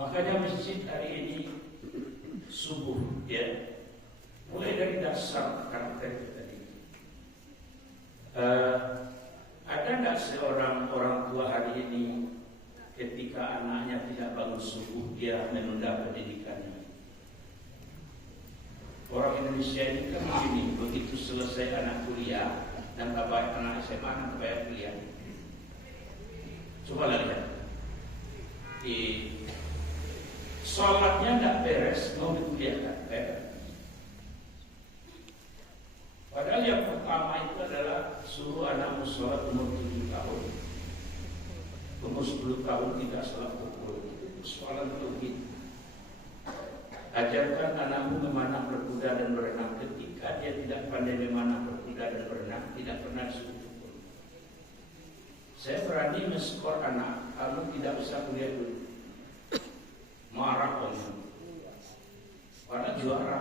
Makanya masjid hari ini subuh, ya, mulai dari dasar karakter tadi. Ada tidak seorang orang tua hari ini ketika anaknya tidak bangun subuh dia menunda pendidikannya? Orang Indonesia ini kan begini, begitu selesai anak kuliah dan bapak anak SMA dan bapak kuliah. Coba lihat, sholatnya tidak beres, mau dikuliahkan. Padahal yang pertama itu adalah suruh anakmu sholat umur 7 tahun. Umur 10 tahun tidak sholat pukul. Itu persoalan tauhid. Ajarkan anakmu memanah berkuda dan berenang. Ketika dia tidak pandai memanah berkuda dan berenang, tidak pernah disuruh pukul. Saya berani men-skor anak, kamu tidak usah kuliah dulu. Marah kamu. Karena juara.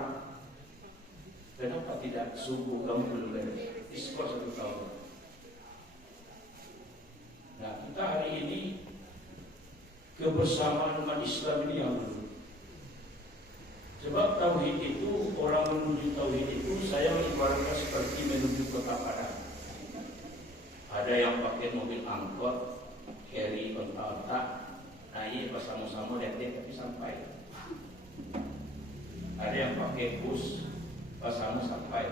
Kenapa tidak subuh kamu belum beres? Diskor 1 tahun. Nah, kita hari ini kebersamaan umat Islam ini yang dulu. Sebab tauhid itu, orang menuju tauhid itu, saya mengibaratkan seperti menuju kota Padang. Ada yang pakai mobil angkot, carry onta-onta, naik pas sama-sama lihat tapi sampai. Ada yang pakai bus, pas sama sampai.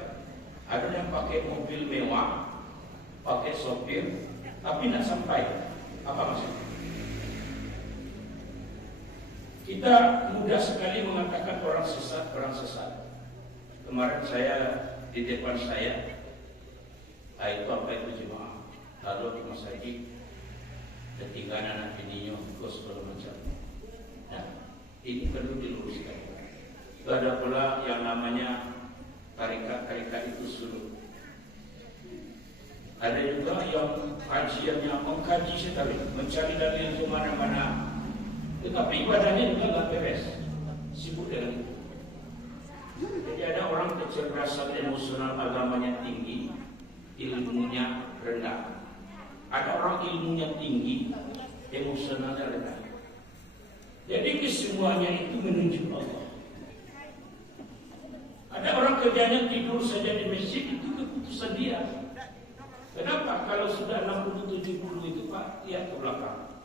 Ada yang pakai mobil mewah, pakai sopir, tapi tidak sampai. Apa maksudnya? Kita mudah sekali mengatakan orang sesat, orang sesat. Kemarin saya di depan saya, itu apa itu jemaah? Lalu di masjid, ketinggalan anak bininya, kos segala macam. Nah, ini perlu diluruskan. Itu ada pula yang namanya tarikat itu suruh. Ada juga yang kajiannya mengkaji sekali, mencari dalil ke mana-mana. Tetapi ibadahnya juga nggak beres, sibuk dengan itu. Jadi ada orang kecerdasan emosional agamanya tinggi, ilmunya rendah. Ada orang ilmunya tinggi, emosionalnya rendah. Jadi kesemuanya itu menuju Allah. Ada orang kerjanya tidur saja di masjid, itu keputusan dia. Kenapa? Kalau sudah 60-70 itu Pak, lihat ke belakang.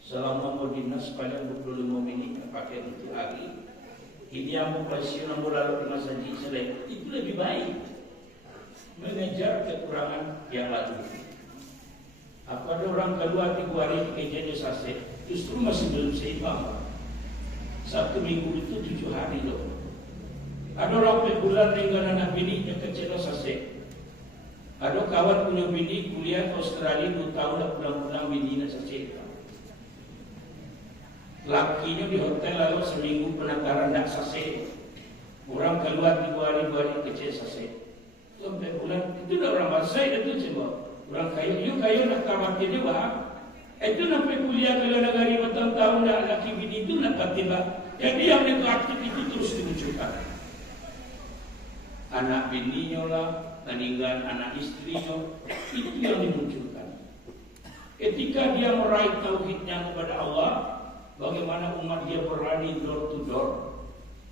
Selama mau dinas sepanjang 25 menit pakai untuk hari. Ini yang mau pensiun mau lalu di masa selesai, itu lebih baik mengejar kekurangan yang lalu. Apa ada orang keluar 3 hari di Sase, justru masih belum seimbang. 1 minggu itu 7 hari loh. Ada orang bulan dengan anak bininya ke Sase. Ada kawan punya bini kuliah ke Australia 2 tahun dah pulang-pulang bininya Sase. Lakinya di hotel lalu seminggu penangkaran dak Sase. Orang keluar 3 hari kecil Sase. Sampai bulan itu dah orang bahasa itu coba. Orang kayu nak khawatir juga. Itu sampai kuliah ke luar negara bertahun-tahun dah laki bini itu nak tiba. Jadi yang itu aktif itu terus dimunculkan. Anak bininya lah, meninggal anak istrinya, itu yang dimunculkan. Ketika dia meraih tauhidnya kepada Allah, bagaimana umat dia berani door to door.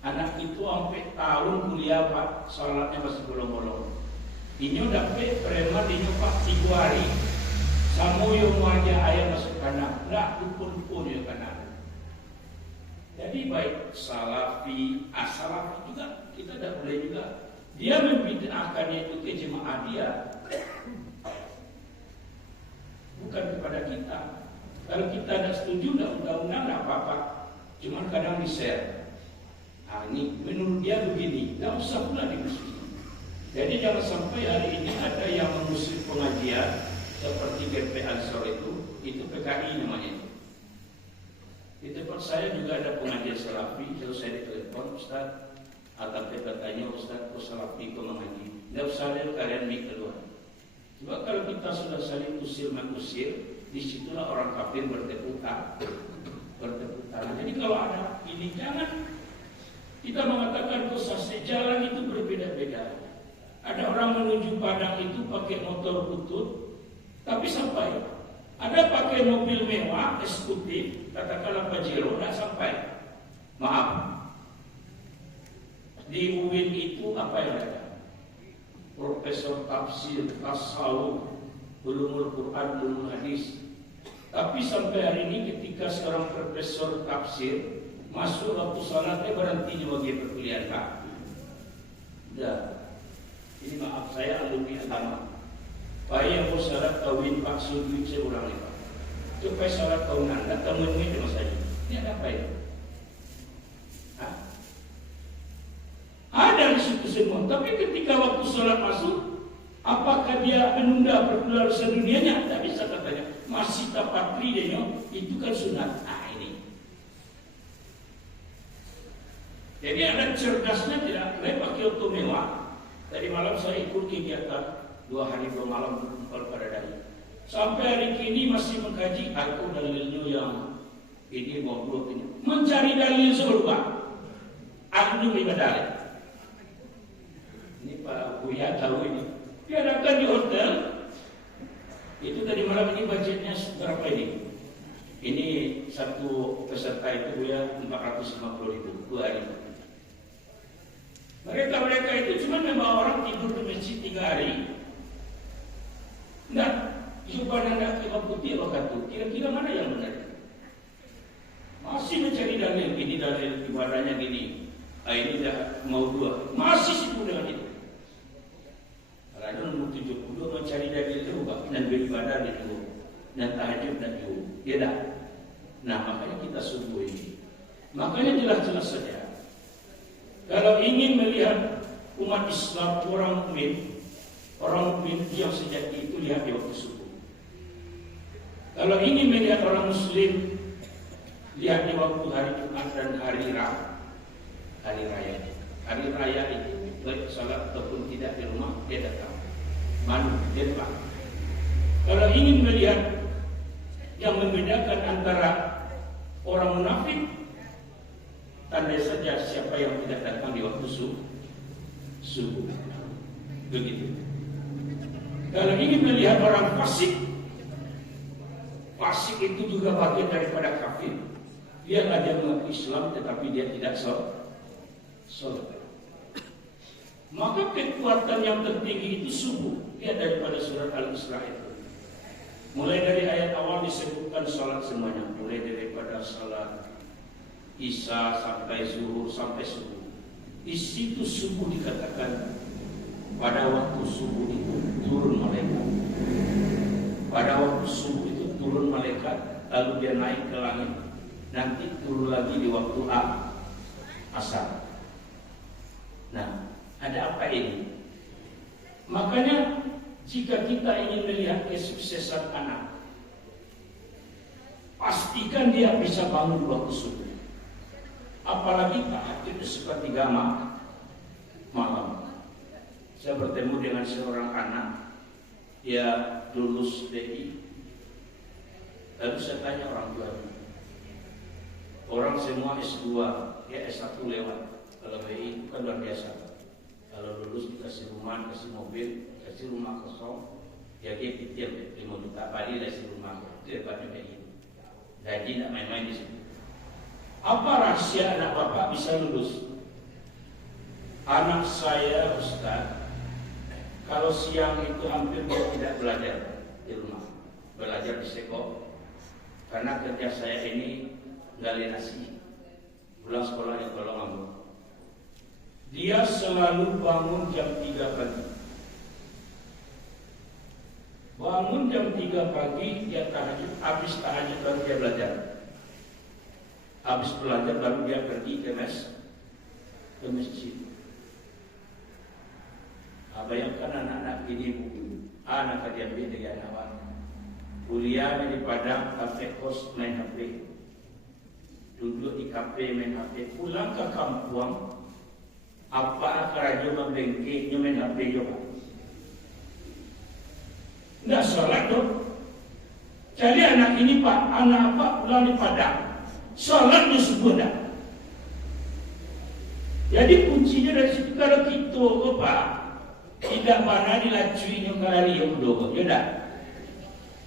Anak itu sampai tahun kuliah Pak, salatnya masih bolong-bolong. Ini udah preman di nyupak 3 hari. Samu yang wajah ayah masuk kanan, nggak dukun-dukun ya kanan. Jadi baik salafi, asalafi juga kita tidak boleh juga. Dia membid'ahkannya itu ke jemaah dia, bukan kepada kita. Kalau kita tidak setuju, undang-undang tidak apa-apa. Cuman kadang di-share. Nah ini menurut dia begini, tidak usah pula dimusuhi. Jadi jangan sampai hari ini ada yang mengusir pengajian seperti GP Ansor itu PKI namanya. Di tempat saya juga ada pengajian salafi, lalu saya ditelepon, Ustaz, atau katanya Ustaz, kok salafi kok mengaji? Tidak usah ada kalian mik keluar. Sebab kalau kita sudah saling usir-mengusir, disitulah orang kafir bertepuk tangan. Jadi kalau ada ini jangan kita mengatakan dosa sejalan itu berbeda-beda. Ada orang menuju Padang itu pakai motor butut, tapi sampai Ada pakai mobil mewah, eksekutif, katakanlah Pajero, nggak sampai. Maaf. Di UIN itu apa yang ada? Profesor tafsir, tasawuf, ulumul Quran, ulumul hadis. Tapi sampai hari ini ketika seorang profesor tafsir masuk waktu salatnya berhenti juga dia perkuliahan Pak. Udah. Ini maaf saya alumni agama. Pak yang mau salat kawin Pak Sudwi saya ulang Pak. Coba salat kawin Anda temuin sama saya. Ini ada apa ya? Hah? Ada di situ semua. Tapi ketika waktu salat masuk, apakah dia menunda perpuluhan dunianya? Tidak bisa katanya. Masih tapatri dia, itu kan sunat. Nah ini. Jadi ada cerdasnya tidak. Saya pakai auto mewah. Tadi malam saya ikut kegiatan 2 hari 2 malam berkumpul pada dari. Sampai hari ini masih mengkaji aku dalilnya yang ini mau ini. Mencari dalil serupa. Aku juga dalil. Ini Pak Buya tahu ini. Diadakan di hotel. Itu tadi malam ini budgetnya berapa ini? Ini satu peserta itu Buya 450.000 2 hari. Mereka itu cuma membawa orang tidur di masjid 3 hari. Nah, coba Anda ke putih waktu kira-kira mana yang benar? Masih mencari dalil, ini dalil ibadahnya gini. Ini dah mau 2. Masih sibuk dengan itu. Kalau nomor 70 mencari dalil itu dan beribadah itu dan tahajud dan itu. Ya dah. Nah, makanya kita subuh ini. Makanya jelas-jelas saja. Kalau ingin melihat umat Islam orang mukmin yang sejati itu lihat di waktu subuh. Kalau ingin melihat orang Muslim, lihat di waktu hari Jumat dan hari raya. Hari raya itu baik salat ataupun tidak di rumah dia datang. Manu dia datang. Kalau ingin melihat yang membedakan antara orang munafik, tanda saja siapa yang tidak datang di waktu subuh. Begitu. Kalau ingin melihat orang fasik itu juga bagian daripada kafir. Dia ada mengaku Islam tetapi dia tidak sholat. Maka kekuatan yang tertinggi itu subuh. Dia daripada surat Al-Isra itu. Mulai dari ayat awal disebutkan sholat semuanya. Mulai daripada sholat Isya sampai zuhur sampai subuh. Di situ subuh dikatakan pada waktu subuh itu turun malaikat. Pada waktu subuh itu turun malaikat, lalu dia naik ke langit. Nanti turun lagi di waktu asar. Nah, ada apa ini? Makanya jika kita ingin melihat kesuksesan anak, pastikan dia bisa bangun waktu subuh. Apalagi tahajud sepertiga malam. Saya bertemu dengan seorang anak, dia lulus DI. Lalu saya tanya orang tuanya, orang semua S2, ya S1 lewat. Kalau BI itu kan luar biasa. Kalau lulus dikasih rumah, kasih mobil, kasih rumah kosong, ya dia pikir 5 juta kali kasih rumah. Itu hebatnya BI. Gaji tidak main-main di situ. Apa rahasia anak bapak bisa lulus? Anak saya Ustaz, kalau siang itu hampir dia tidak belajar di rumah, belajar di sekolah. Karena kerja saya ini gali nasi, pulang sekolahnya tolong ambil. Dia selalu bangun jam 3 pagi. Bangun jam 3 pagi, dia tahajud, habis tahajud baru dia belajar. Habis belajar baru dia pergi ke masjid. Bayangkan anak-anak ini anak diambil dengan awal. Kuliah di Padang, kafe kos main HP. Duduk di kafe main HP. Pulang ke kampung, apa kerja membengkek main HP juga. Nggak sholat dong. Jadi anak ini Pak, anak apa pulang di Padang. Sholatnya subuh dah. Jadi kuncinya dari situ kalau kita Pak tidak mana dilacui yang kali yang dogo, ya dah.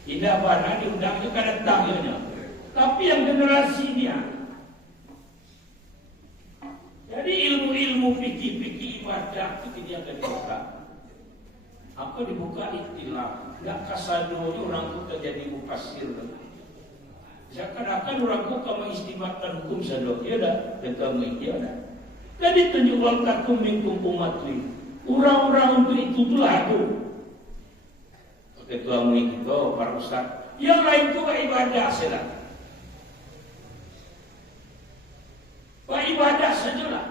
Tidak pernah diundang juga datangnya. Tapi yang generasinya. Jadi ilmu-ilmu fikih-fikih ibadah itu tidak akan dibuka. Apa dibuka ikhtilaf. Tidak kasadonya orang itu jadi mufasir. Seakan-akan orang itu mengistimewakan hukum sadok. Ya dah, ketemu dia dah. Jadi tunjuk waltakum minkum umatli. Orang-orang untuk itu itulah itu. Ketua MUI kita, para ustaz. Yang lain itu ibadah saja. Ibadah sajalah.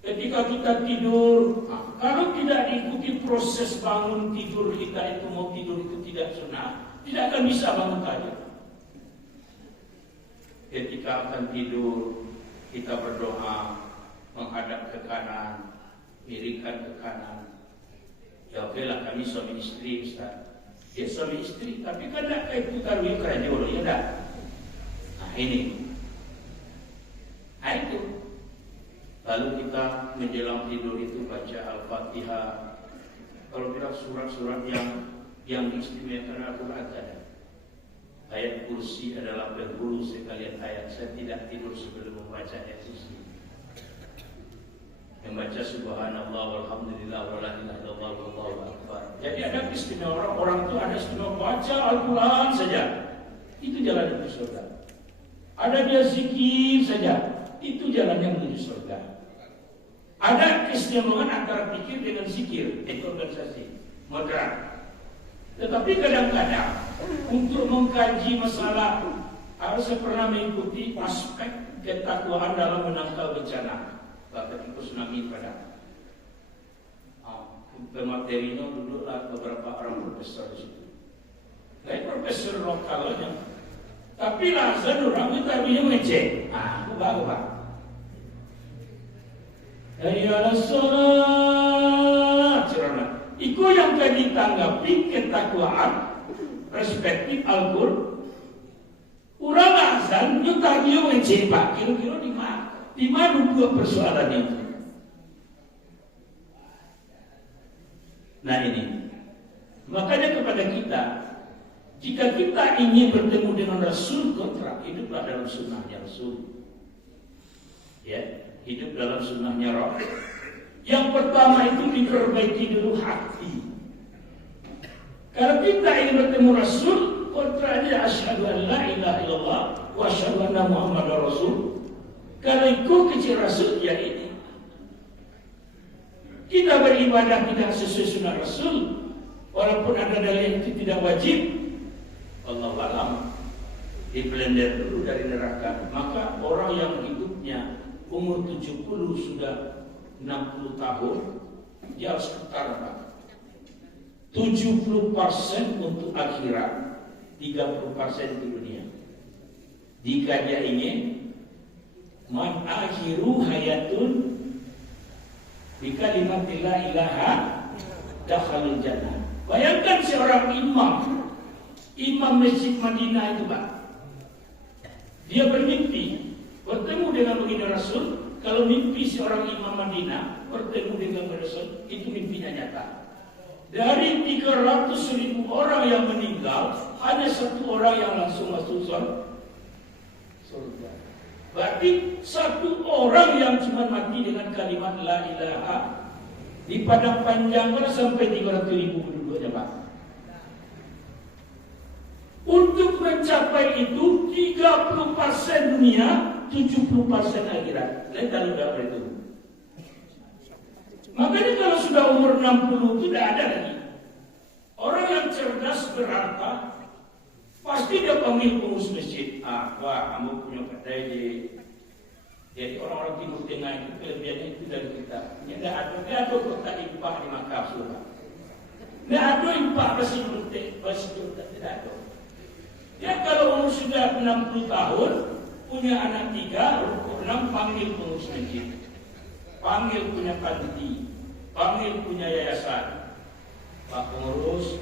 Ketika kita tidur, kalau tidak diikuti proses bangun tidur kita itu mau tidur itu tidak sunnah, tidak akan bisa bangun tadi. Ketika akan tidur, kita berdoa menghadap ke kanan, miringkan ke kanan. Ya oke lah, kami suami istri Ustaz. Ya suami istri, tapi kan tak kayak itu taruh kerajaan, ya dah. Nah ini. Nah itu. Lalu kita menjelang tidur itu baca Al-Fatihah. Kalau bilang surat-surat yang diistimewakan Al-Quran ada. Ayat kursi adalah berbulu sekalian ayat. Saya tidak tidur sebelum membaca ayat kursi. Membaca subhanallah walhamdulillah wala ilaha illallah wallahu akbar. Jadi ada istimewa orang itu ada istimewa baca Al-Quran saja. Itu jalan menuju surga. Ada dia zikir saja. Itu jalannya menuju surga. Ada keistimewaan antara pikir dengan zikir. Itu organisasi moderat. Tetapi kadang-kadang untuk mengkaji masalah harus pernah mengikuti aspek ketakwaan dalam menangkal bencana. Bahkan itu tsunami pada pematerinya duduklah beberapa orang profesor di situ. Kayak profesor lokalnya. Tapi lazan orang itu tadinya ngecek. Ubah. Hayya sholat. Itu yang tadi tanggapi ketakwaan perspektif Al-Qur'an. Urang azan itu tadinya ngecek Pak. Kira-kira di mana dua persoalan itu? Nah ini, makanya kepada kita, jika kita ingin bertemu dengan Rasul, kontrak hiduplah dalam sunnahnya Rasul. Ya, hidup dalam sunnahnya Rasul. Yang pertama itu diperbaiki dulu hati. Kalau kita ingin bertemu Rasul, kontraknya asyhadu an la ilaha illallah wa asyhadu anna Muhammadar Rasul. Kalau ikut kecil Rasul, ya ini. Kita beribadah tidak sesuai sunnah Rasul, walaupun ada dalil itu tidak wajib. Allah alam, diblender dulu dari neraka. Maka orang yang hidupnya umur 70 sudah 60 tahun, dia harus ketara 70% untuk akhirat, 30% di dunia. Jika dia ingin man akhiru hayatun bi kalimatil la ilaha dakhalul jannah. Bayangkan seorang imam Masjid Madinah itu Pak. Dia bermimpi bertemu dengan baginda Rasul. Kalau mimpi seorang imam Madinah bertemu dengan Rasul, itu mimpinya nyata. Dari 300.000 orang yang meninggal, hanya satu orang yang langsung masuk surga. Berarti satu orang yang cuma mati dengan kalimat la ilaha di padang panjang sampai 300.000 penduduknya Pak. Untuk mencapai itu 30% dunia, 70% akhirat. Lain kalau berapa itu? Makanya kalau sudah umur 60 itu tidak ada lagi. Orang yang cerdas berharta pasti dia panggil pengurus masjid. Pak, kamu punya kedai. Jadi orang-orang Timur Tengah itu kelebihannya itu dari kita. Tidak ada kota impah di Makassar. Tidak ada impah Basijur, tidak ada. Ya kalau umur sudah 60 tahun, punya anak 3, rukuk 6, panggil pengurus masjid. Panggil punya panti, panggil punya yayasan. Pak pengurus,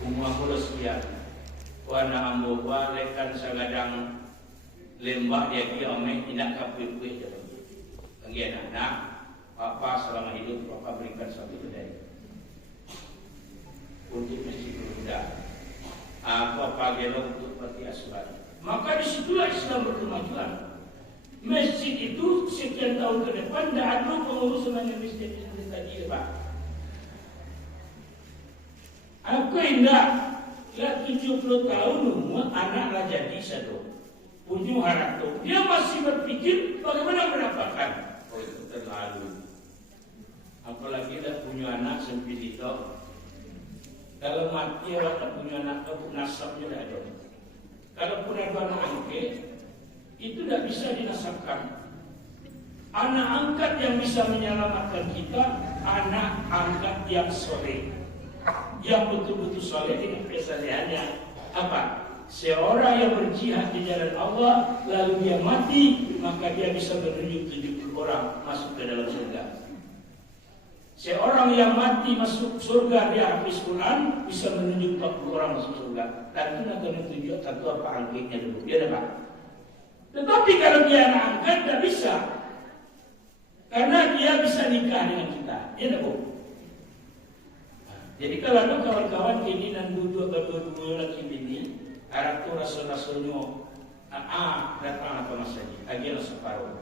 umur sekian. Wana ambo balekan sagadang lembah dia kiamai tidak kapil-kapil jalan. Kemudian anak, papa selama hidup papa berikan satu kedai. untuk masjid muda, apa pagelo untuk panti asuhan. Maka disitulah Islam berkemajuan. Masjid itu sekian tahun ke depan tidak ada pengurus dengan masjid itu tadi, Pak. Aku indah, ya 70 tahun umur anak jadi satu. Punya harap tuh. Dia masih berpikir bagaimana mendapatkan. Oh itu terlalu. Apalagi dah punya anak sempit itu. Kalau mati orang tak punya anak, nasabnya dah ada. Kalau pun ada anak angkat, itu tidak bisa dinasabkan. Anak angkat yang bisa menyelamatkan kita, anak angkat yang soleh, yang betul-betul soleh dengan kesalehannya. Apa? Seorang yang berjihad di jalan Allah, lalu dia mati, maka dia bisa menunjuk 70 orang masuk ke dalam surga. Seorang yang mati masuk surga, dia habis Quran, bisa menunjuk 40 orang masuk surga. Tentu nak kena tunjuk satu apa angkatnya dulu, dia dapat. Tetapi kalau dia anak angkat, tidak bisa. Karena dia bisa nikah dengan kita, dia tak boleh. Jadi kalau ada kawan-kawan keinginan duduk berdua lagi bini, harap tu rasul-rasulnya datang apa masanya, agen separuh.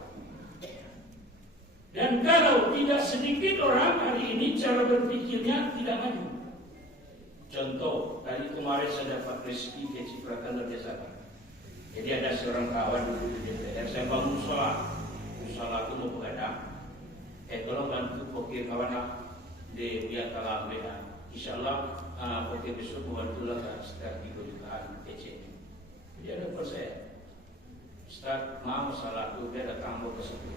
Dan kalau tidak sedikit orang hari ini cara berpikirnya tidak maju. Contoh, tadi kemarin saya dapat rezeki ke Cipratan luar biasa. Jadi ada seorang kawan dulu di DPR, saya bangun sholat itu mau begadang. Tolong bantu pokir kawan di dia kalah beda. InsyaAllah pokir besok membantulah sekitar 3 jutaan PC. Jadi ada persen. Ustaz mau salah itu dia datang ke situ.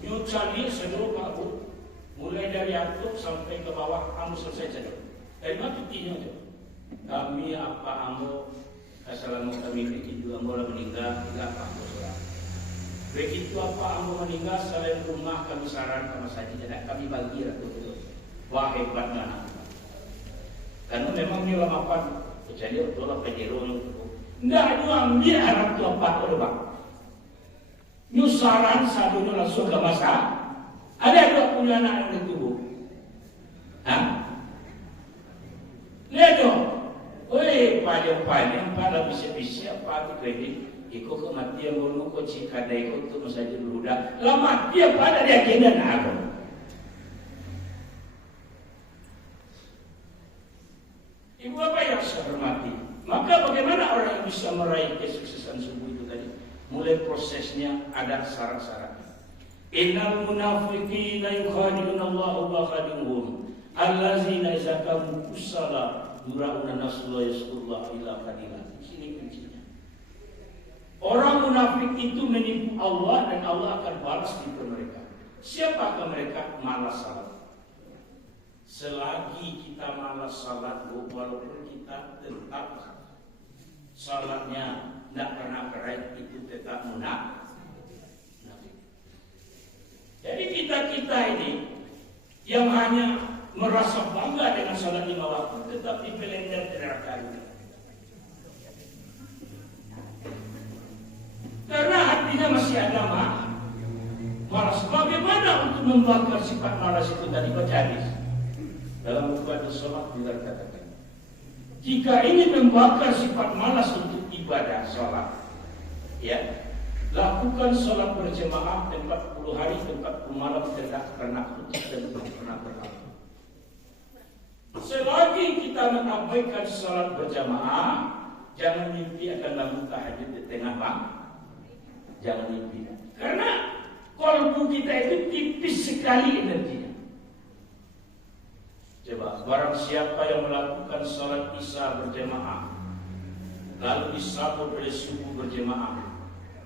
Nyucali seluruh Pak Bu, mulai dari atuk sampai ke bawah, kamu selesai saja. Dari mana buktinya aja? Kami apa ambo, assalamualaikum kami begitu ambo lah meninggal, tidak apa ambo sholat. Begitu apa ambo meninggal, selain rumah kami saran sama saja, tidak kami bagi ratu itu. Wah hebatnya anak. Karena memang ini lamapan, jadi betul lah penjero yang itu. Tidak ada ambil Arab tu apa tu Pak. Nyusaran satunya langsung ke masa. Ada 20 anak yang bertubuh. Hah? Lihat dong. Woi, panjang-panjang pada bisa-bisa apa tu kredit. Ikut kematian bulu ko jika ada ikut tu masa dulu dah. Lama dia pada dia agenda nak. Ibu apa yang saya hormati? Maka bagaimana orang yang bisa meraih kesuksesan subuh itu tadi? Mulai prosesnya ada syarat-syaratnya. Innal munafiqina yukhadi'una Allah wa khadi'uhum allazina idza qamu kusala yura'una nasallahu yasqullahu ila qadilan. Sini kuncinya. Orang munafik itu menipu Allah dan Allah akan balas tipu mereka. Siapakah mereka? Malas salat. Selagi kita malas salat, walaupun kita tetap salatnya tidak pernah baik, itu tetap munafik. Jadi kita ini yang hanya merasa bangga dengan salat 5 waktu, tetap dipelender neraka. Karena hatinya masih ada malas. Bagaimana untuk membakar sifat malas itu tadi baca hadis? Dalam buku As-Salat juga dikatakan, jika ini membakar sifat malas untuk ibadah sholat, ya, lakukan sholat berjemaah 40 hari 40 malam tidak pernah putus dan tidak pernah berhenti. Selagi kita mengabaikan sholat berjamaah, jangan mimpi akan bangun tahajud di tengah malam. Jangan mimpi, karena kalbu kita itu tipis sekali energinya. Coba, barang siapa yang melakukan sholat isya berjamaah lalu disambut oleh subuh berjamaah,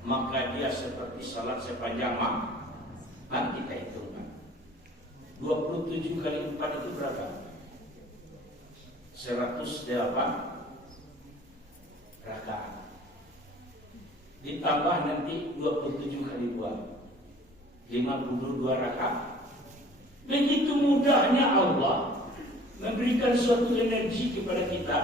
maka dia seperti salat sepanjang malam. Nanti kita hitungkan 27 kali 4 itu berapa? 108 rakaat. Ditambah nanti 27 kali 2, 52 rakaat. Begitu mudahnya Allah memberikan suatu energi kepada kita.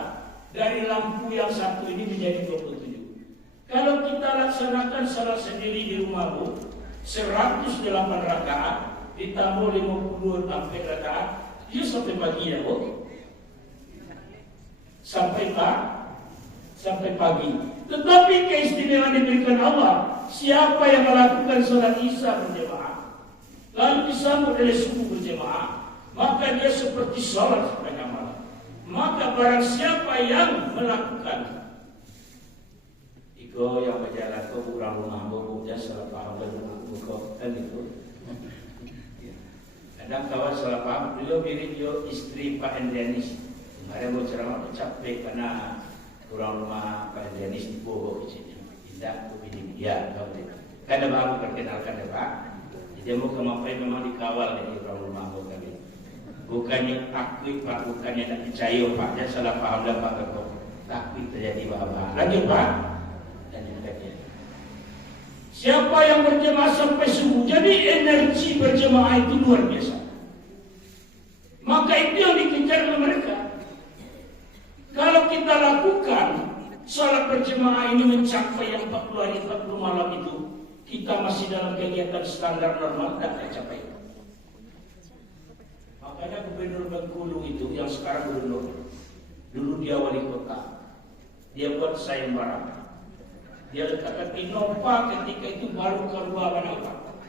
Dari lampu yang satu ini menjadi 27. Kalau kita laksanakan salat sendiri di rumahmu 108 rakaat ditambah 50 sampai rakaat, dia sampai pagi ya, Bu. sampai pagi. Tetapi keistimewaan diberikan Allah, siapa yang melakukan sholat isya berjamaah lalu disambut oleh subuh berjamaah, maka dia seperti sholat sepanjang malam. Maka barang siapa yang melakukan iko yang berjalan ke kurang rumah boboknya salah paham berbuka kan itu. Kadang kawan salah paham, beliau mirip istri Pak Endrianis. Kemarin mau ceramah capek karena kurang rumah Pak Endrianis di bobok di sini. Tidak, begini dia. Kadang baru perkenalkan ya Pak. Jadi mau kemampai memang dikawal dari kurang rumah bobok kali. Bukannya takut Pak, bukannya tak percaya Pak. Dia salah paham dan Pak Ketua. Takut terjadi bahwa lanjut Pak. Siapa yang berjemaah sampai subuh, jadi energi berjemaah itu luar biasa. Maka itu yang dikejar oleh mereka. Kalau kita lakukan sholat berjemaah ini mencapai yang 40 hari 40 malam itu, kita masih dalam kegiatan standar normal dan tercapai. Makanya Gubernur Bengkulu itu yang sekarang gubernur, dulu dia wali kota, dia buat sayembara. Dia letakkan Innova ketika itu baru keluar apa?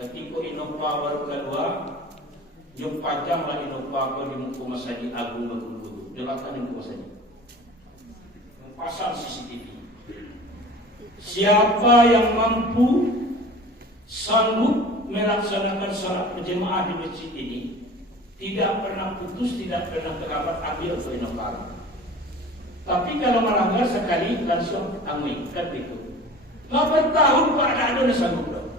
Ketika Innova baru keluar, dia pajanglah Innova di muka Masjid Agung Bengkulu. Dia letakkan di muka saja. Pasang CCTV. Siapa yang mampu sanggup melaksanakan salat berjemaah di masjid ini, tidak pernah putus, tidak pernah terlambat, ambil ke Innova. Tapi kalau melanggar sekali langsung angin kan itu. 8 tahun Pak ada sanggup dong.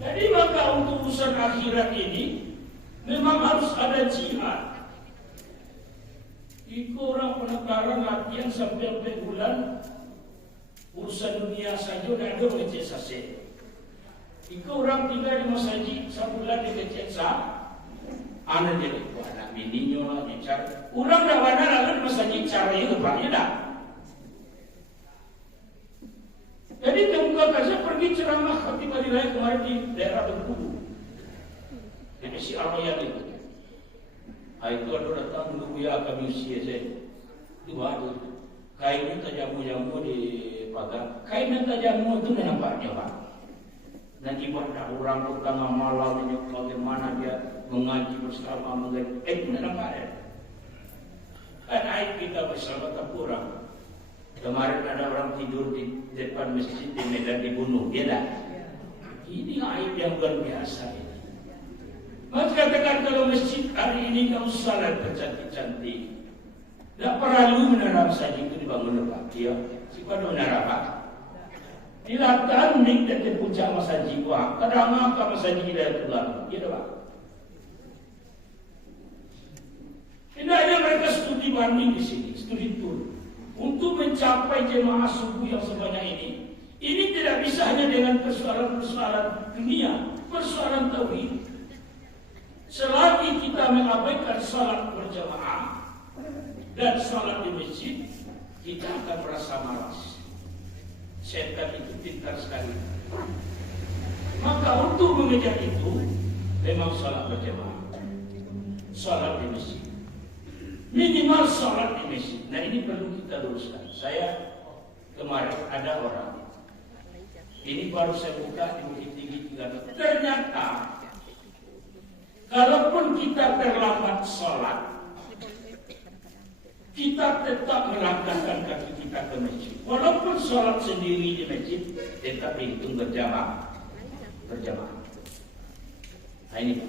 Jadi maka untuk urusan akhirat ini memang harus ada jihad. Itu orang penekaran latihan sampai bulan urusan dunia saja udah ada mengecek sase. Itu orang tinggal di masjid sebulan dikecek sah. Anak jadi anak bininya lah bicara. Orang dah mana lalu di masjid cara itu Pak ya dah. Jadi kemuka saya pergi ceramah khotib hari raya kemarin di daerah Bengkulu. Jadi si Armayan itu. Itu ada datang dulu ya kami usia saya. Itu ada kainnya tajamu-jamu di pagar. Kainnya tajamu itu nampaknya Pak. Dan ibadah orang tengah malam ini bagaimana dia mengaji bersama mengaji. Itu tidak ada. Kan aib kita bersama tak kurang. Kemarin ada orang tidur di depan masjid di Medan dibunuh. Dia dah. Ini aib yang luar biasa ini. Maka katakan kalau masjid hari ini kamu salat bercantik-cantik. Tak perlu menara saja itu dibangun oleh dia. Siapa menara Pak? Dilatan nik dan puncak masjid wah. Kadang apa masjid Hidayatullah. Ya Pak. Hendaknya mereka studi banding di sini, studi tour. Untuk mencapai jemaah subuh yang sebanyak ini tidak bisa hanya dengan persoalan-persoalan dunia, persoalan tauhid. Selagi kita mengabaikan salat berjamaah dan salat di masjid, kita akan merasa malas. Setan itu pintar sekali. Maka untuk mengejar itu, memang salat berjamaah, salat di masjid. Minimal sholat di masjid. Nah ini perlu kita luruskan. Saya kemarin ada orang, ini baru saya buka di Bukit Tinggi 3 meter. Ternyata kalaupun kita terlambat sholat, kita tetap melangkahkan kaki kita ke masjid. Walaupun sholat sendiri di masjid, tetap dihitung berjamaah. Nah ini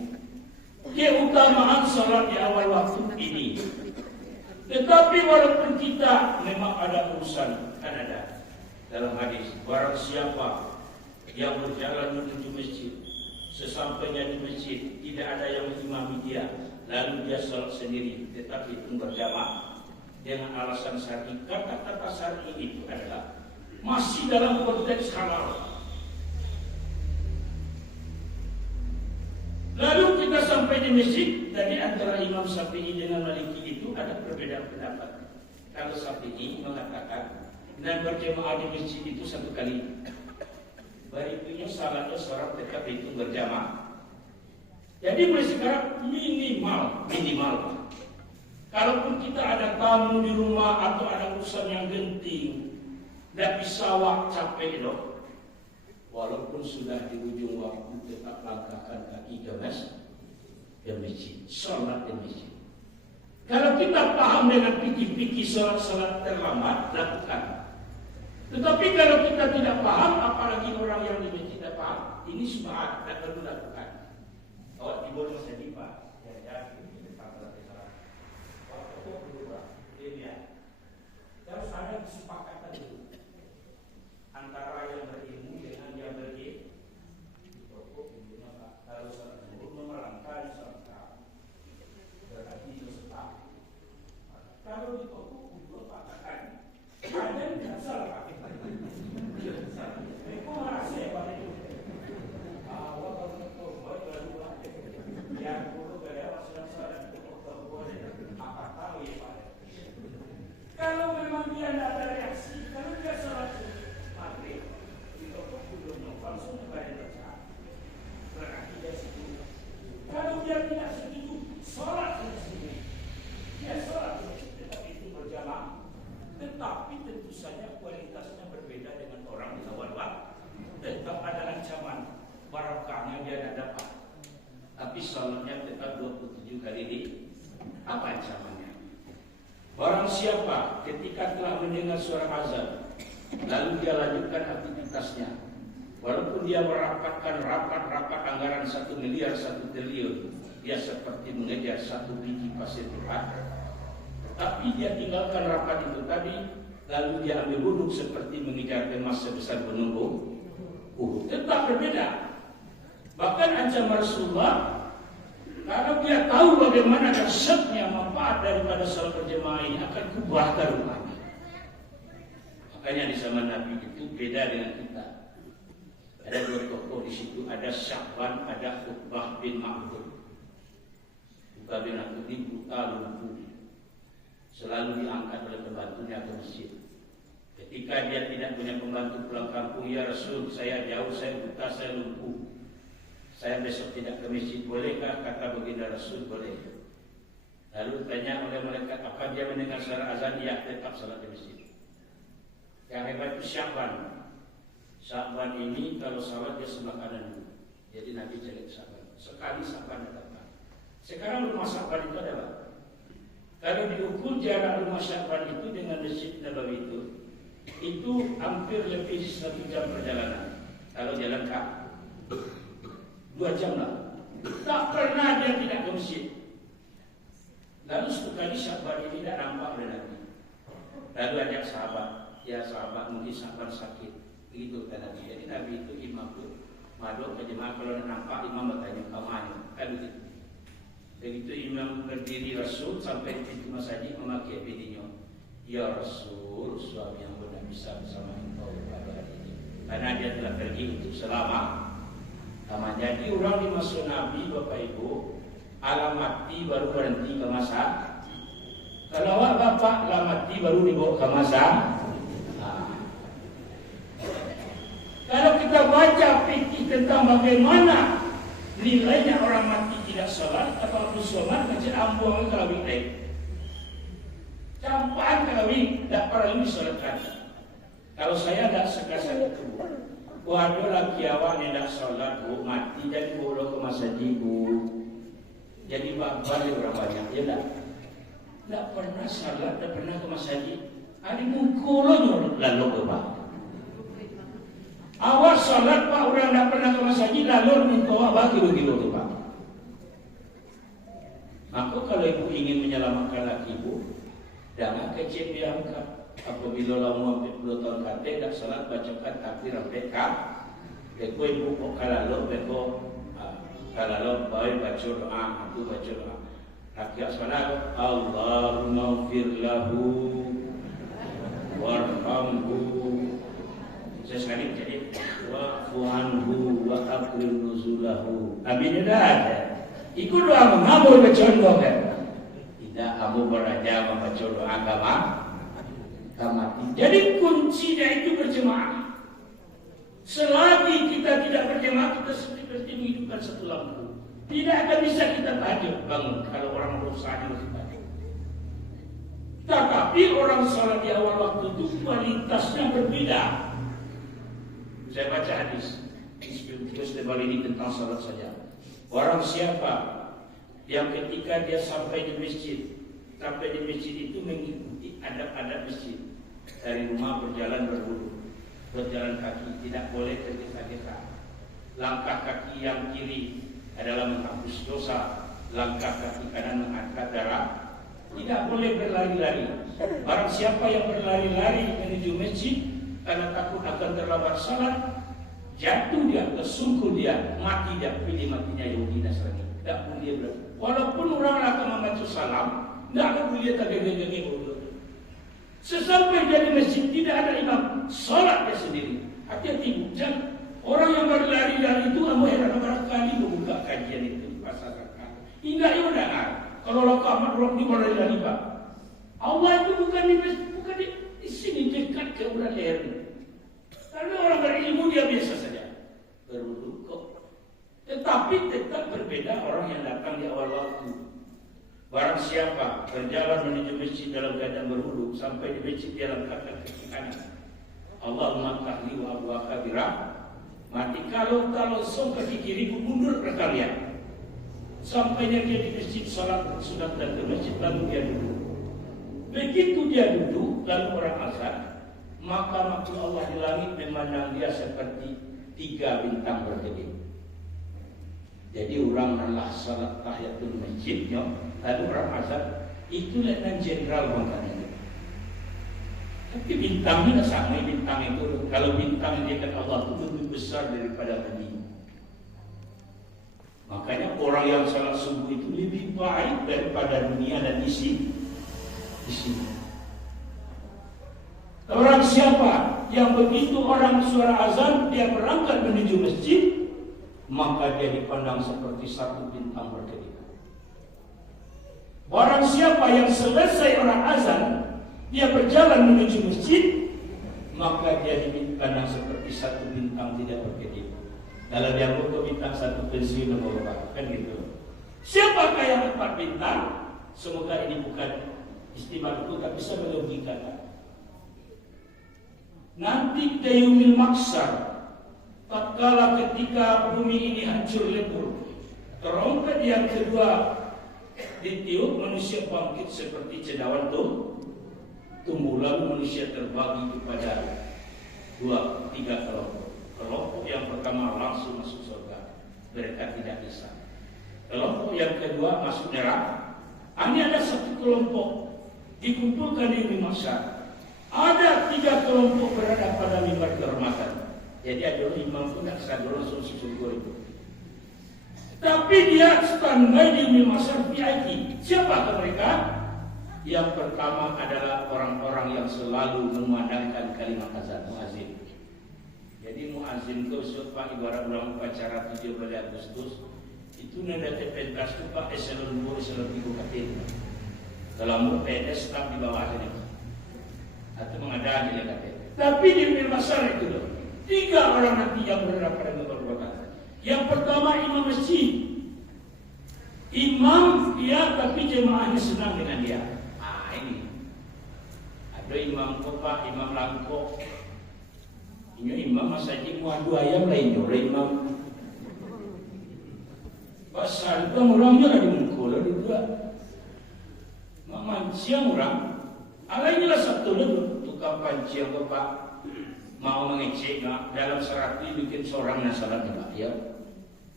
keutamaan sholat di awal waktu ini. Tetapi walaupun kita memang ada urusan, kan ada dalam hadis, barang siapa yang berjalan menuju masjid, sesampainya di masjid tidak ada yang mengimami dia, lalu dia sholat sendiri, tetapi itu berjamaah dengan alasan syar'i. Kata-kata syar'i itu adalah masih dalam konteks halal. Lalu kita sampai di masjid, tadi antara Imam Syafi'i dengan Maliki itu ada perbedaan pendapat. Kalau Syafi'i mengatakan dan berjamaah di masjid itu 1 kali. Berikutnya salatnya seorang tetap itu berjamaah. Jadi mulai sekarang minimal Kalaupun kita ada tamu di rumah atau ada urusan yang genting, tidak bisa capek loh. Walaupun sudah di ujung waktu, tetap langkahkan kaki ke masjid, sholat di masjid. Kalau kita paham dengan fikih-fikih sholat terlambat, lakukan. Tetapi kalau kita tidak paham, apalagi orang yang di masjid tidak paham, ini semua tidak perlu lakukan. Awak di bawah masjid Pak, harus ada kesepakatan itu antara yang berilmu dengan yang berilmu. Kalau seorang guru menerangkan seorang berarti itu sepak. Kalau di toko guru katakan ada yang salah. Mereka merasa pada itu. Awal kalau baru yang guru beliau sedang boleh apa tahu ya Pak. Kalau memang dia tidak ada reaksi, kalau dia salat maghrib, itu belum langsung kepada baca. Berarti dia setuju. Kalau dia tidak setuju, salat di sini. Dia salat di sini, tetapi itu berjamaah. Tetapi tentu saja kualitasnya berbeda dengan orang di awal waktu. Tetap ada ancaman, barokahnya dia tidak dapat. Tapi salatnya tetap 27 kali di apa ancamannya? Barang siapa ketika telah mendengar suara azan, lalu dia lanjutkan aktivitasnya, walaupun dia merapatkan rapat anggaran 1 miliar 1 triliun, dia seperti mengejar 1 biji pasir berat. Tapi dia tinggalkan rapat itu tadi, lalu dia ambil wudhu seperti mengejar emas sebesar gunung Uhud. Tetap berbeda. Bahkan ancaman Rasulullah, kalau dia tahu bagaimana dahsyatnya manfaat daripada salat berjamaah ini, akan kubahkan rumahnya. Makanya di zaman Nabi itu beda dengan kita. Ada 2 tokoh di situ, ada Sya'ban, ada Uqbah bin Ma'bud. Uqbah bin Ma'bud ini buta lumpuh, selalu diangkat oleh pembantunya ke masjid. Ketika dia tidak punya pembantu pulang kampung, ya Rasul, saya jauh, saya buta, saya lumpuh. Saya besok tidak ke masjid, bolehkah? Kata baginda Rasul, boleh. Lalu tanya oleh malaikat, apa dia mendengar suara azan? Ya, tetap salat di masjid. Yang hebat itu Sya'ban. Sya'ban ini kalau salat dia sebelah kanan dulu. Jadi Nabi jelek Sya'ban. Sekali Sya'ban datang. Sekarang rumah Sya'ban itu ada apa? Kalau diukur jarak rumah Sya'ban itu dengan Masjid Nabawi itu hampir lebih 1 jam perjalanan. Kalau jalan kaki 2 jam lah. Tak pernah dia tidak ke masjid. Lalu sekali Sya'ban ini tidak nampak oleh Nabi. Lalu ajak sahabat, ya sahabat mungkin Sya'ban sakit. Begitu kan Nabi. Jadi Nabi itu imam itu maduk ke jemaah, kalau nampak imam bertanya kemana. Kan begitu. Begitu imam berdiri Rasul sampai di pintu masjid memakai bininya. Ya Rasul, suami yang tidak bisa bersama engkau pada hari ini. Karena dia telah pergi untuk selama. Jadi orang dimasuk Nabi, Bapak Ibu, alamat mati baru berhenti ke masa. Kalau awak Bapak alamat mati baru dibawa ke masa. Kalau kita baca fikih tentang bagaimana nilainya orang mati tidak sholat, atau sholat macam ambuang kalawin lain. Campaan kalawin tidak perlu disolatkan. Kalau saya tidak sekasar itu. Waduh laki awak tidak sholat, bu, mati jadi bodoh ke masjid, bu. Jadi balik orang banyak, ya tak? Tak pernah sholat, tak pernah ke masjid. Ada mukul lalu ke pak. Awak sholat pak, orang tak pernah ke masjid, lalu mukul awak bagi begitu tu pak. Maka kalau ibu ingin menyelamatkan laki ibu, jangan kecil diangkat. Apabila lama 40 tahun kata tak salat bacakan takbir sampai kah. Beko ibu kok kalau beko kalau baik baca doa, aku baca doa. Rakyat salat Allahumma ighfir lahu warhamhu. Sesekali jadi wa'fu anhu wa akrim nuzulahu. Amin dah ada. Ikut doa mengabul baca doa kan. Tidak kamu beraja membaca doa agama. Mati. Jadi kuncinya itu berjemaah. Selagi kita tidak berjemaah, kita seperti menghidupkan satu lampu. Tidak akan bisa kita tahajud bangun kalau orang berusaha masih tahajud. Tetapi orang sholat di awal waktu itu kualitasnya berbeda. Saya baca hadis festival ini tentang sholat saja. Orang siapa yang ketika dia sampai di masjid itu mengikuti adab-adab masjid, dari rumah berjalan berwudu, berjalan kaki tidak boleh tergesa-gesa. Langkah kaki yang kiri adalah menghapus dosa, langkah kaki kanan mengangkat darah. Tidak boleh berlari-lari. Barang siapa yang berlari-lari menuju masjid karena takut akan terlambat salat, jatuh dia, tersungkur dia, mati dia. Pilih matinya Yahudi Nasrani. Tidak boleh berlari. Walaupun orang akan membaca salam, tidak boleh tergege-gege. Sesampai dari masjid tidak ada imam, salat dia sendiri. Hati-hati, jangan. Orang yang berlari-lari itu kamu heran barangkali membuka kajian itu di pasar Rakan. Hingga ia mendengar kalau lakamat roh di berlari-lari Pak. Allah itu bukan di sini dekat ke urat leher. Karena orang berilmu dia biasa saja berwudu kok. Tetapi tetap berbeda orang yang datang di awal waktu. Barang siapa berjalan menuju masjid dalam keadaan berwudu sampai di masjid dia langkahkan kaki kanan. Allahumma tahli wa abwaka birah. Mati kalau song kaki kiri mundur ke kalian. Sampainya dia di masjid salat sudah dan ke masjid lalu dia duduk. Begitu dia duduk lalu orang azan, maka makhluk Allah di langit memandang dia seperti 3 bintang berkedip. Jadi orang lelah salat tahiyatul masjidnya, lalu orang azan itu letnan jenderal bangkanya. Tapi bintangnya sama bintang itu. Kalau bintang dia kata Allah itu lebih besar daripada bumi. Makanya orang yang salat subuh itu lebih baik daripada dunia dan isi. Orang siapa yang begitu orang suara azan dia berangkat menuju masjid, maka dia dipandang seperti 1 bintang berkedip. Orang siapa yang selesai orang azan dia berjalan menuju masjid, maka dia dipandang seperti 1 bintang tidak berkedip. Kalau dia butuh bintang 1 pensiun membawa kan gitu. Siapakah yang 4 bintang? Semoga ini bukan istimewa tak bisa melogikakan. Nanti dayumil maksar, tatkala ketika bumi ini hancur lebur, trompet yang kedua ditiup, manusia bangkit seperti cendawan tumbuh, lalu manusia terbagi kepada 2-3 kelompok. Kelompok yang pertama langsung masuk surga, mereka tidak bisa. Kelompok yang kedua masuk neraka. Hanya ada 1 kelompok dikumpulkan di bumi mahsyar. Ada 3 kelompok berada pada mimbar kehormatan. Jadi ada imam pun tak sadar langsung syukur itu. Tapi dia standby di bumi mahsyar VIP. Siapa mereka? Yang pertama adalah orang-orang yang selalu memandangkan kalimat azan, muazin. Jadi muazin itu Pak ibarat ulang upacara 17 Agustus itu nada pentas itu Pak eselon 2 eselon 3 katanya. Kalau PNS tetap di bawah ini atau mengada aja katanya. Tapi di Milmasar itu loh 3 orang nanti yang berada pada kehormatan. Yang pertama imam masjid. Imam dia tapi jemaahnya senang dengan dia. Ini ada imam kopak, imam langkok. Ini imam masjid muadu ayam lain imam. Pasal itu orangnya lagi mengkola juga. Manciang orang, alainya satu dulu tukang panciang bapak mau mengecek dalam 100 bikin seorang nasalat ya.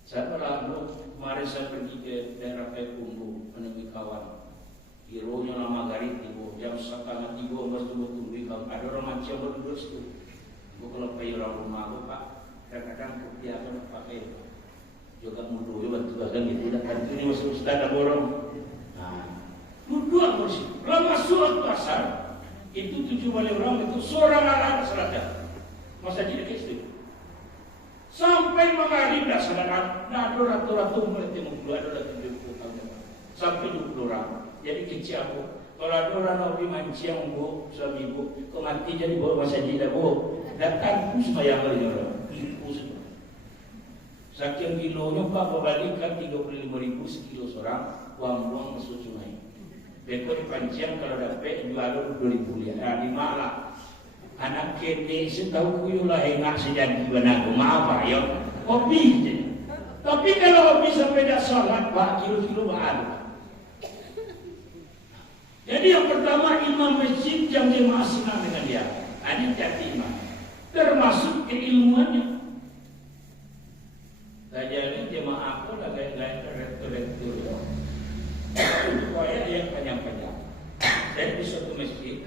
Saya lalu kemarin saya pergi ke daerah Payakumbuh menemui kawan. Gironya lama garit ibu jam 2:30 mas tunggu ada orang manciang berdua situ. Gue kalau pakai orang rumah gue Pak, kadang-kadang kebiasaan pakai juga mudu ya bantu bagian gitu. Dan ini masuk ustad ada orang. Dua kursi. Kalau masuk pasar itu 7 orang itu seorang anak selatan. Masa jadi istri. Sampai maghrib dah saudara. Nah, ada ratu-ratu mulai temu ada 70 tahun. Sampai 20 orang. Jadi kecil aku. Kalau ada orang nabi manciang bu, suami ibu, kau mati jadi bawa masa jadi bu. Datang pun supaya beli orang. Ibu semua. Saking kilonya Pak berbalikan 35.000 sekilo seorang. Buang-buang masuk sungai. Beko di Pancian kalau dapat jual 2.000 ya. Nah, di malah anak kene setahu kuyu lah enggak sejadi benar maaf ya. Hobi. Tapi kalau hobi sampai dah sholat Pak kilo-kilo baru. Jadi yang pertama imam masjid yang jemaah senang dengan dia. Ini jati imam. Termasuk keilmuannya. Jadi jemaah aku lagi rektor-rektor. Supaya yang panjang-panjang. Dan di suatu masjid,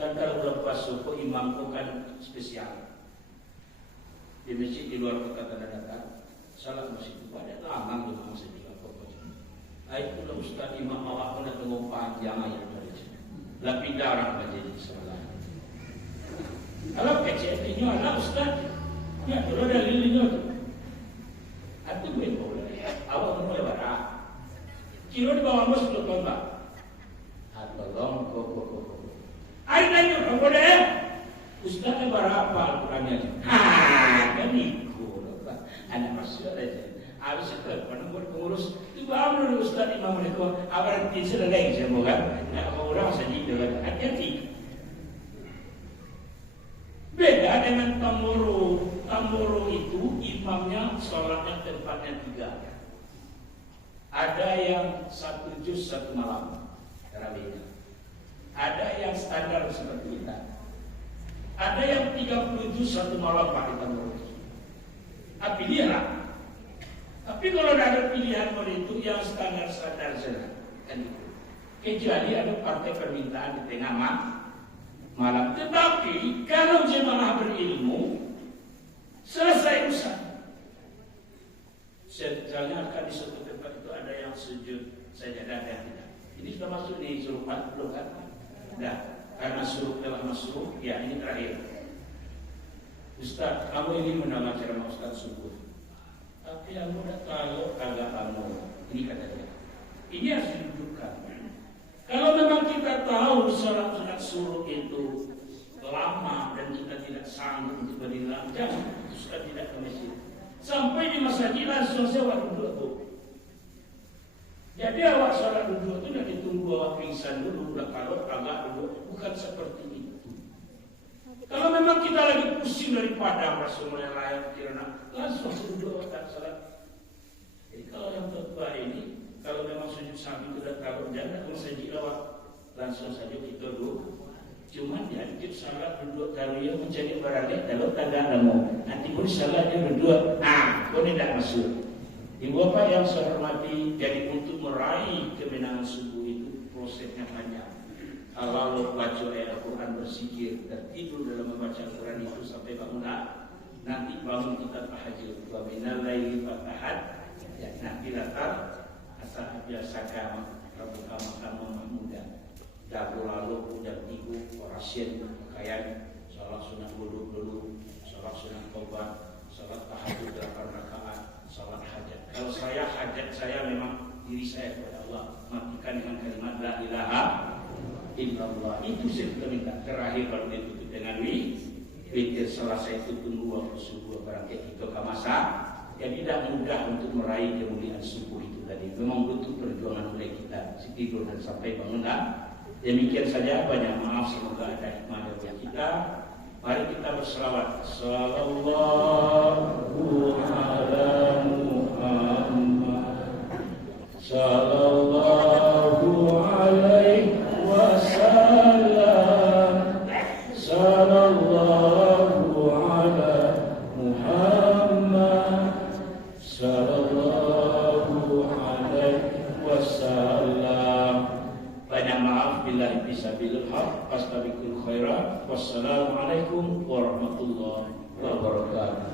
kan kalau lepas suku imam itu kan spesial. Di masjid di luar kota Tanah salat masjid itu ada lama di masa juga pokoknya. Itu lah Ustaz imam awak pun tunggu panjang ayat dari sini. Lapidar yang menjadi salat. Kalau kecil ada Ustaz, ya kalau ada lilingnya tu, itu boleh. Awak mulai barang. Kilo di bawah mus belum tombak. Tolong kok. Air tanya orang boleh. Ustaznya berapa Al-Qurannya? Kan ikut. Anak masuk aja. Habis itu pengurus itu baru Ustaz Imam mereka. Apa nanti selesai semoga. Nak orang saja itu hati-hati. Beda dengan tamuru. Tamuru itu imamnya sholatnya tempatnya 3. Ada yang 1 juz 1 malam tarawihnya. Ada yang standar seperti kita. Ada yang 30 juz 1 malam Pak kita urus. Pilihlah. Tapi kalau ada pilihan itu yang standar-standar saja. Kan itu. Kecuali ada partai permintaan di tengah malam. Tetapi kalau jemaah berilmu selesai urusan. Misalnya akan di suatu tempat itu ada yang sujud sajadah dan tidak. Ini sudah masuk di suruhan belum kan? Dah, karena suruh telah masuk, ya ini terakhir. Ustaz, kamu ini mendengar ceramah Ustaz subuh. Tapi aku tidak tahu agak kamu. Ini kata dia. Ini harus didudukkan. Kalau memang kita tahu sholat suruh itu lama dan kita tidak sanggup untuk berdiri, jangan Ustaz tidak ke masjid. Sampai di masjid langsung saya duduk tu. Jadi awak sholat duduk itu dah ditunggu awak pingsan dulu, dah kalau agak duduk, bukan seperti itu. Kalau memang kita lagi pusing daripada Rasulullah yang lain, kirana langsung duduk awak sholat. Jadi kalau yang tua ini, kalau memang sujud samping itu dah kalau jangan masjid awak langsung saja kita duduk. Cuma dia dikit salat duduk tarawih menjadi barangnya kalau tanda nemu. Nanti pun salat dia berdua. Kau tidak masuk. Ibu bapak yang saya hormati, jadi untuk meraih kemenangan subuh itu prosesnya panjang. Kalau baca ayat Al-Quran berzikir dan tidur dalam membaca Al-Quran itu sampai bangun nanti bangun kita tahajud. Wa minal laili fatahad. Ya, nanti datang asal biasaka rabbuka maqaman mahmuda. Dagu lalu dan ibu orasien pakaian sholat sunat wudhu dulu, sholat sunat taubat, sholat tahajud 8 rakaat, sholat hajat. Kalau saya hajat saya memang diri saya kepada Allah matikan dengan kalimat la ilaha illallah. Itu saya minta terakhir kalau ditutup dengan witir selesai itu tunggu waktu subuh barangkali itu ke masa. Jadi tidak mudah untuk meraih kemuliaan subuh itu tadi. Memang butuh perjuangan oleh kita tidur dan sampai bangun. Demikian saja, banyak maaf, semoga ada hikmah dari kita. Mari kita berselawat. Sallallahu ala Muhammad. Sallallahu alaihi wasallam. Sallallahu ala Muhammad. Sallallahu alaihi wasallam. Banyak maaf bila bisabil haq, fastabiqul khairat. Wassalamualaikum warahmatullahi wabarakatuh.